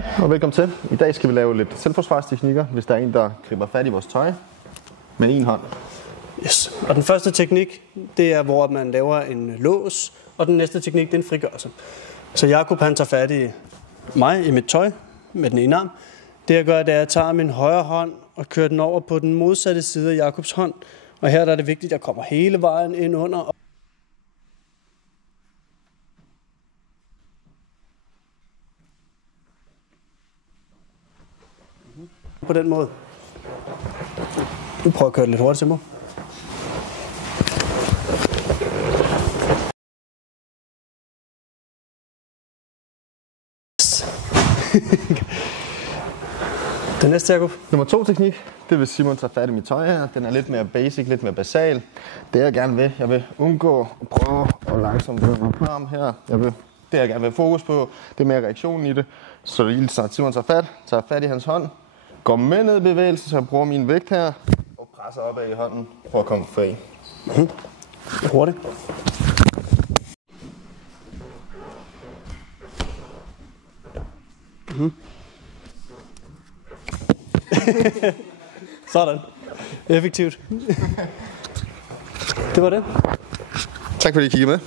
Hej og velkommen til. I dag skal vi lave lidt selvforsvarsteknikker, hvis der er en, der griber fat i vores tøj med en hånd. Yes. Og den første teknik, det er, hvor man laver en lås, og den næste teknik, det er en frigørelse. Så Jakob han tager fat i mig i mit tøj med den ene arm. Det jeg gør, det er, at jeg tager min højre hånd og kører den over på den modsatte side af Jakobs hånd. Og her der er det vigtigt, at jeg kommer hele vejen ind under. På den måde. Nu prøver jeg at køre det lidt hurtigt til mig. Den næste, Jakob. Nummer 2 teknik, det vil Simon tage fat i mit tøj her. Den er lidt mere basic, lidt mere basal. Det jeg gerne vil, jeg vil undgå at prøve at langsomt løbe mig på arm her. Det jeg gerne vil fokus på, det er mere reaktionen i det. Så lige snart Simon tager fat i hans hånd, går med ned i bevægelsen, så jeg bruger min vægt her, og presser opad i hånden for at komme fri. Hurtigt. Sådan. Effektivt. Det var det. Tak fordi I kiggede med.